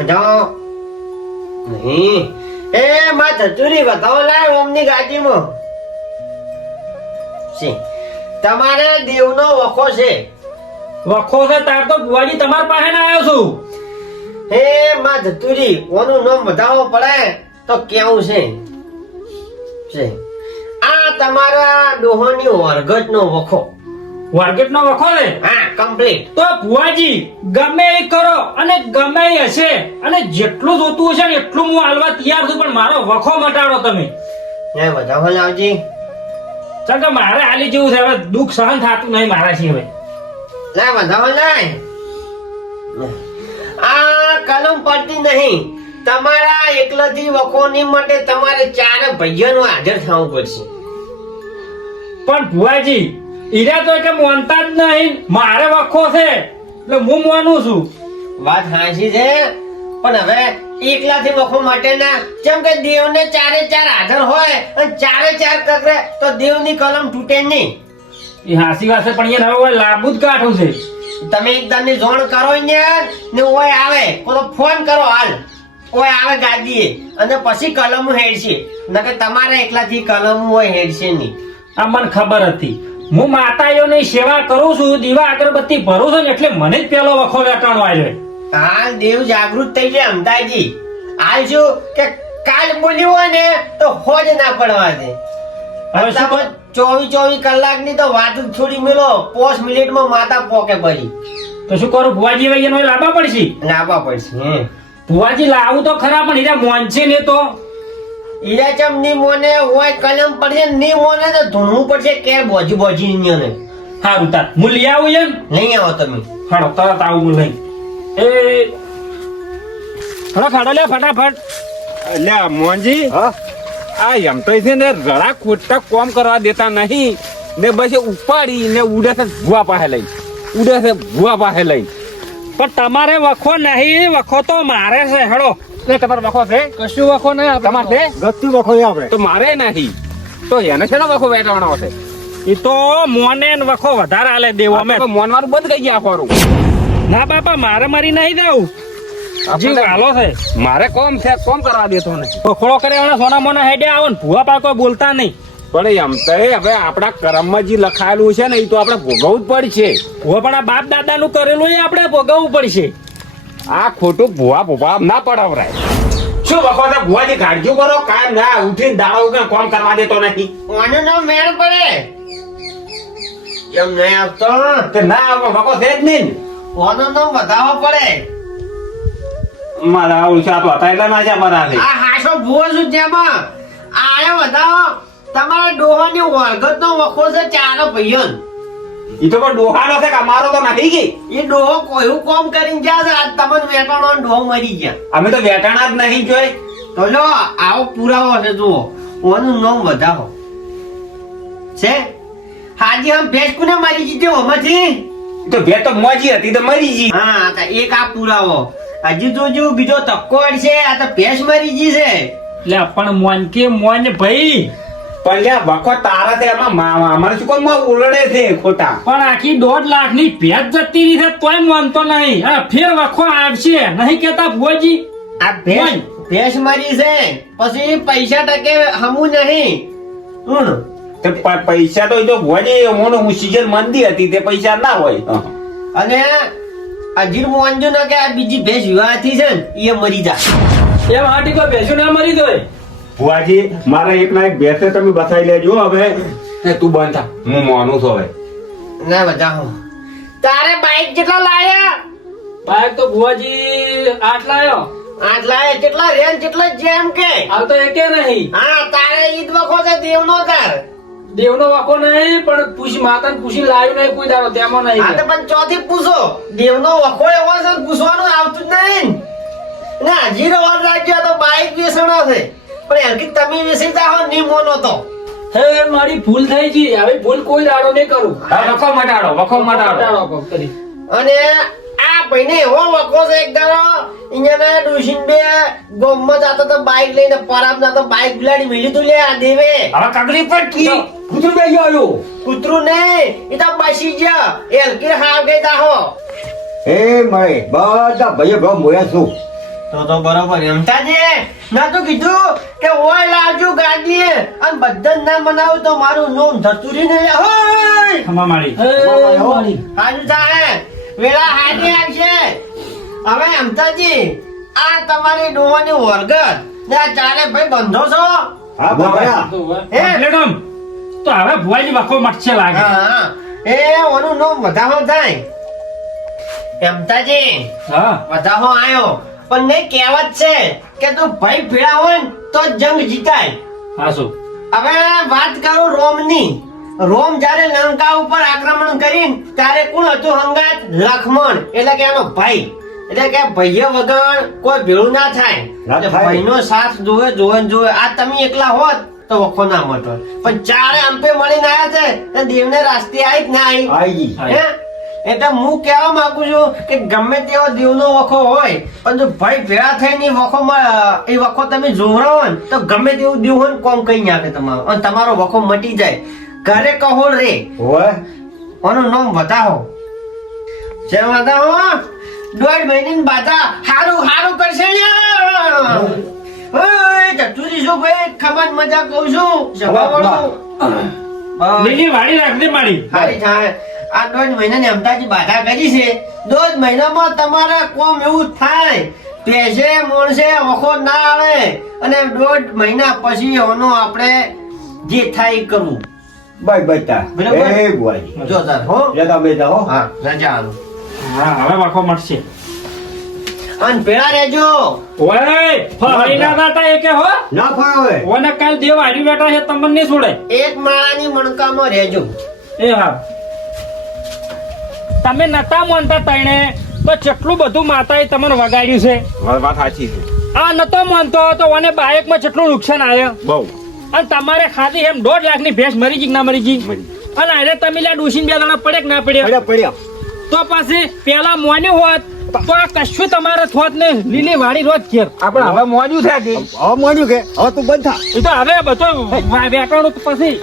જાઓ નહીં એ માં ધતુરી બતાવો લાય ઓમની ગાડીમાં છે તમારે દેવનો વખો છે. વખો છે તાર તો બુવાજી તમાર પાસે ના આવ્યો છું. હે માં ધતુરી ઓનું નામ બતાવો પડે તો કેવું છે આ તમારા ડોહોની વરગટનો વખો. વાર્ગેટનો વખો છે? હા કમ્પ્લીટ. તો બુવાજી ગમે એ કરો અને ગમે એ હશે અને જેટલું જોતું હશે ને એટલું હું હાલવા તૈયાર છું, પણ મારો વખો મટાડો તમે. ને બતાવો લાવજી. ચાલ કે મારે હાલી જેવું છે, હવે દુઃખ સહન થતું નહીં મારાથી હવે. લાય બતાવો લાય. આ કલમ પડતી નહીં. તમારા એકલાથી વખોની માટે તમારે 4 ભાઈઓનું હાજર થવું પડશે. પણ બુવાજી ઈરા તો કે માનતા જ નહીં. મારે વખો છે એટલે હું માનું છું. વાત સાચી છે, પણ હવે એકલાથી વખો માટે ના. જેમ કે દેવને 4 હાજર હોય અને 4 કરે તો દેવની કલમ તૂટે નહીં. એ હાસી વાત છે, પણ એને હવે લાંબુ જ કાઠું છે. તમે એકદમની જોણ કરો ને ઓય આવે પેલો ફોન કરો હાલ ઓય આવે ગાડીએ અને પછી કલમ હેડશે. નકર તમારે એકલાથી કલમ હોય હેડશે નહીં. આ મને ખબર હતી. હું માતાઓની સેવા કરું છું, દીવા અગરબત્તી ભરું છું ને એટલે મને જ પેલો વખો વેટાણો આવ્યો. હાલ દેવ જાગૃત થઈ જાય અમદાજી. હાલ શું કે કાલ બોલ્યું હોય ને તો હોજ ના પડવા દે. હવે શું કર? 24 કલાકની તો વાત જ છોડી મેલો. 5 મિનિટમાં માતા પોકે પડી. તો શું કરું ભુવાજી? હવે એનો લાવવા પડશે. લાવવા પડશે. ભુવાજી લાવું તો ખરા, પણ હીરા મોન છે ને તો ઈરાચમ ની મોને હોય કલમ પડશે ની મોને તો ધૂણવું પડશે કે બોજી ને. સારું તાર હું લઈ આવું એમ. નહીં આવો તમે. હાડો તરત આવું હું લઈ. એ હડો ખાડો લે ફટાફટ. એટલે મોહનજી આ એમ તો છે ને રડા ખોટા કોમ કરવા દેતા નહીં ને બસ ઉપાડી ને ઉડે છે ભૂવા પાસે લઈ પણ તમારે વખો નહીં, વખો તો મારે છે. હેડો તમારો વખો છે? કશું વખો નહીં તમારે છે? ગત્તુ વખો આપણે તો મારે નહીં. તો એને છે ને વખો વેટાવાનો છે. એ તો મોને ને વખો વધારે હાલે દેવો અમે. મોનવાનું બંધ કરી ગયા ખોરું. ના બાપા મારે મારી નહીં દઉં. જીવ હાલો છે. મારે કોમ છે, કોમ કરવા દેતો નહીં. બખોડો કરે એના સોના મોના હેડે આવો ને ભૂવા પાકો બોલતા નહીં. પણ એમ તો હવે આપણા કર્મમાં જે લખાયેલું છે ને એ તો આપણે ભોગવવું જ પડશે. ભૂવા પણ આ બાપ દાદા નું કરેલું એ આપણે ભોગવવું પડશે. આ ખોટું ભૂવા ના પડાવરાય. શું વખો છે ભૂવાજી? કાળજી કરો. કાયમ ના ઉઠીને દાડો કે કોમ કરવા દેતો નથી. ઓનો નો મેળ પડે એમ નહીં આવતો. કે ના વખો છે જ નહીં. ઓનો નો વધાવો પડે. મારા ઓછા તો હતા એટલે ના છે મારા. આ હાસો ભૂવો છું તેમાં આયા વધાવો. તમારા ડોહાની વરગતનો વખો છે 4 ભાઈઓ. ઈ તો પણ ડોહાનો છે કે અમારો તો નથી ગઈ. એ ડોહો કોયું કોમ કરીને ગયા છે. આજ તમને વેટાણો ડોહો મરી ગયા. અમે તો વેટાણા જ નહીં જોઈ. તો લો આવો પુરાવો છે જુઓ. ઓનું નામ વધાવો છે. હાજી આમ ભેંસ કોને મારી જીત્યો આમાંથી? તો ભે તો મોજી હતી તો મરી ગઈ. હા તો એક આ પુરાવો. હજી જોજો બીજો તક્કો છે. આ તો ભેંસ મરી ગઈ છે. એટલે પણ મોન કે મોન ભાઈ, પણ લ્યા વખો તારા તે એમાં અમારે શું કોણ ઉલડે છે ખોટા. પણ આખી 1.5 લાખની ભેંસ જતી રહી છે તોય માનતો નહીં. હા ફેર વખો આવશે નહીં કેતા ભુવાજી. આ ભેંસ મરી છે પછી પૈસા ટકે હમું નહીં. તે પૈસા તો જો ભોજી હું સીઝન મંદી હતી તે પૈસા ના હોય. અને અજીર મોંજો ના કે આ બીજી ભેંસ વિવાહથી છે ને એ મરી જાય. એમ હાટી કોઈ ભેંસો ના મરી દોય. ભુવાજી મારા એક ના એક ભેંસે તમે બસાઈ લેજો. હવે તું બંધ થા, હું માનું છું હવે. ના બધા તારે બાઈક જેટલા લાયા? બાઈક તો ભુવાજી 8 લાયો. 8 લાયા. કેટલા રેન કેટલા જેમ કે હાલ તો એકે નહીં. હા તારે ઈદ વખો છે દેવનો તાર. દેવનો વાકો નહીં, પણ પૂછી માતાને પૂછી લાવ્યું નહીં કોઈ દાડો તેમાં નહીં. હા તો પણ ચોથી પૂછો. દેવનો વખો એવો છે પૂછવાનું આવતું જ નહીં ને. હજી રવા રાખ્યો તો બાઈક વેસણો છે પણ હરકી તમે વેસી જાઓ ની મોનો તો. હે મારી ભૂલ થઈ ગઈ. હવે ભૂલ કોઈ દાડો નહીં કરું. વખો મટાડો. કરી અને આ ભાઈને એવો વખો છે એક દાડો અહીંયા ડુશીન બે ગોમમાં જાતો તો બાઈક લઈને પરાબ ના તો બાઈક બિલાડી મેલી તું લે આ દેવે. હવે કગરી પર કી કૂતરું બે ગયો. કૂતરું નહીં એ તો બસી ગયા. એલકી હાવ ગઈ દાહો. એ મય બધા ભાઈઓ ભાવ મોયા છું તો બરોબર એમતાજી ના તો કીધું કે ઓય લાવજો ગાડી અને બધા ના મનાવું તો મારું નોમ ધતુરી ને હોય ખમા મારી હાજુ થાય વેળા હાજરી આવશે હવે એમતાજી આ તમારી ડોવાની વર્ગ ને આ ચારે ભાઈ બંધો છો હા બાબા કમ્પ્લેટ આમ. તો હવે ભુવાજી વખો મટશે લાગે. હા એ ઓનું નોમ વધાવો થાય એમતાજી હા વધાવો આયો પણ નહીં કહેવત છે કે તું ભાઈ ભેળા હોય ને તો જ જંગ જીતાય હા શું હવે વાત કરું રોમની રોમ જ્યારે લંકા ઉપર આક્રમણ કરીને ત્યારે કોણ હતું હંગાત લક્ષ્મણ એટલે કે એનો ભાઈ એટલે કે ભાઈઓ વગર કોઈ ભેળું ના થાય ના એટલે થાય. ભાઈનો સાથ જોવે આ તમે એકલા હોત તો વખો ના મળતો પણ ચારે અંપે મળીને આયા છે અને દેવને રાસ્તે આવી જ ના આવી આઈ હે? એટલે હું કહેવા માંગુ છું કે ગમે તેવો દેવનો વખો હોય પણ જો ભાઈ ભેળા થઈને એ વખો તમે જોવરાવો ને તો ગમે તેવું દેવ હોય ને કોમ કઈ નાખે તમારો અને તમારો વખો મટી જાય ઘરે કહોળ રે ઓય આનું નામ વધાવો જે વધાવો 1.5 મહિનાની બાધા હારું કરશે ને ઓય ચતુરી શું ભાઈ ખબર મજા કહું છું જવાવાળું. બસ. લીલી વાડી રાખજે મારી. હારી થાય આ 1.5 મહિનાની અમદાજી બાધા કરી છે 1.5 મહિનામાં તમારે કોમ એવું થાય પેશે મોણસે વખો ના આવે અને 1.5 મહિના પછી એનો આપણે જે થાય એ કરવું બાય બતા બરાબર. એ બુઆજી જો તાર હો જતા બેટા હો હા રજા આલું હા હવે વખો મટશે. અને પેલા રહેજો ઓય ફરી ના દાતા એકે હો ના ફાવે ઓને કાલ દેવ હારી બેઠા છે તમને નહીં છોડે. એક માળાની મણકામાં રહેજો એ હા તમે નતા માનતા તણે તો કેટલું બધું માતાએ તમને વગાડ્યું છે. વાત સાચી છે આ નતો માનતો તો ઓને બાઇકમાં કેટલું નુકસાન આવ્યું બહુ અને તમારે ખાધી એમ 1.5 લાખની ભેંસ મરી ગઈ કે ના મરી ગઈ મરી. અને આને તમે લ્યા ડૂસીને 2 દાડા પડે કે ના પડ્યા પડ્યા પડ્યા તો પછી પેલા મોન્યું હોત તો આ કશું તમારે થોત ને લીલી વાડી રોજ ઘેર. આપણે હવે મોજું છે કે હવે માન્યું કે હવે તું બંધ થા એ તો હવે બધો વેટાણું પછી